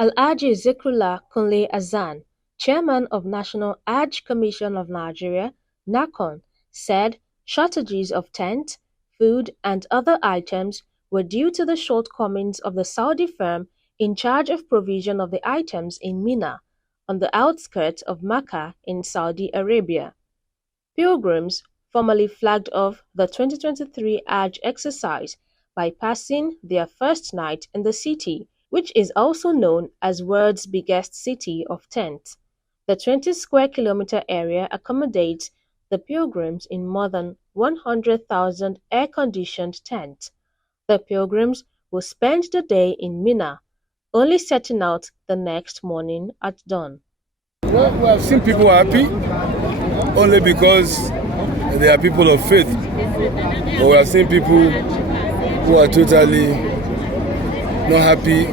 Alhaji Zikrullah Kunle Hassan, chairman of National Hajj Commission of Nigeria (NAHCON), said shortages of tents, food and other items were due to the shortcomings of the Saudi firm in charge of provision of the items in Mina, on the outskirts of Makkah in Saudi Arabia. Pilgrims formally flagged off the 2023 Hajj exercise by passing their first night in the city, which is also known as world's biggest city of tents. The 20-square-kilometer area accommodates the pilgrims in more than 100,000 air-conditioned tents. The pilgrims will spend the day in Mina, only setting out the next morning at dawn. Well, we have seen people happy only because they are people of faith. But we have seen people who are totally not happy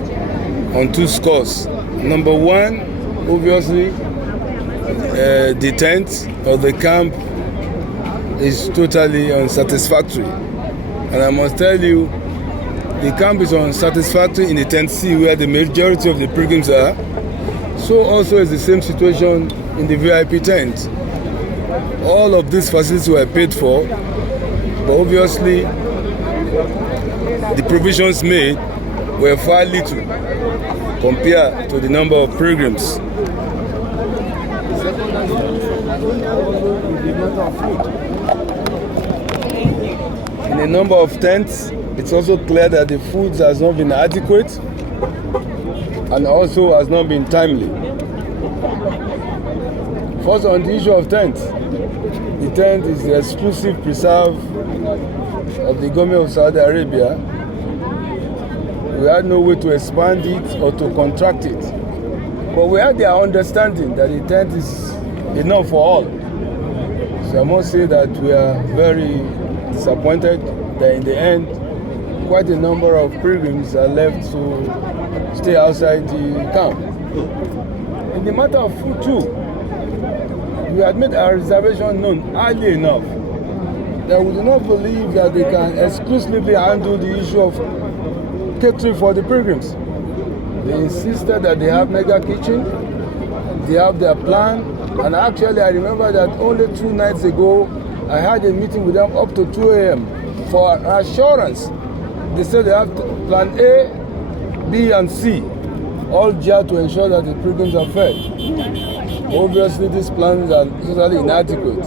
on two scores. Number one, obviously, the tent or the camp is totally unsatisfactory. And I must tell you, the camp is unsatisfactory in the tent C where the majority of the pilgrims are. So also is the same situation in the VIP tent. All of these facilities were paid for, but obviously the provisions made were far little compared to the number of pilgrims. In the number of tents, it's also clear that the food has not been adequate and also has not been timely. First, on the issue of tents, the tent is the exclusive preserve of the government of Saudi Arabia. We had no way to expand it or to contract it. But we had their understanding that the tent is enough for all. So I must say that we are very disappointed that in the end, quite a number of pilgrims are left to stay outside the camp. In the matter of food too, we had made our reservation known early enough that we do not believe that they can exclusively handle the issue of catering for the pilgrims. They insisted that they have mega kitchen, they have their plan, and actually I remember that only 2 nights ago I had a meeting with them up to 2 a.m. for assurance. They said they have plan A, B and C, all geared to ensure that the pilgrims are fed. Obviously these plans are totally inadequate.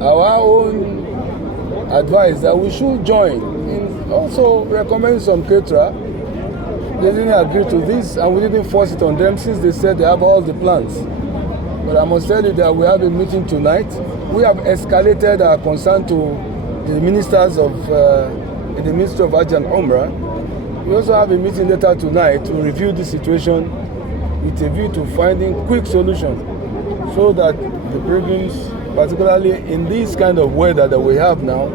Our own advice that we should join in also recommend some caterer. They didn't agree to this and we didn't force it on them since they said they have all the plans. But I must tell you that we have a meeting tonight. We have escalated our concern to the ministers of in the Ministry of Hajj and Umrah. We also have a meeting later tonight to review the situation with a view to finding quick solutions so that the pilgrims, particularly in this kind of weather that we have now,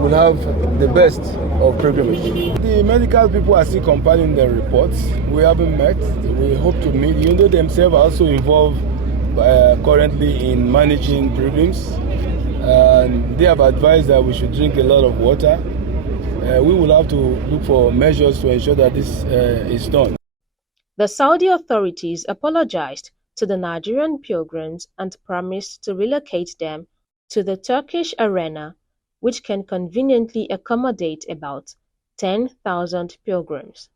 will have the best of pilgrimage. The medical people are still compiling their reports. We haven't met. We hope to meet, even though themselves are also involved currently in managing pilgrims. And they have advised that we should drink a lot of water. We will have to look for measures to ensure that this is done. The Saudi authorities apologized to the Nigerian pilgrims and promised to relocate them to the Turkish arena, which can conveniently accommodate about 10,000 pilgrims.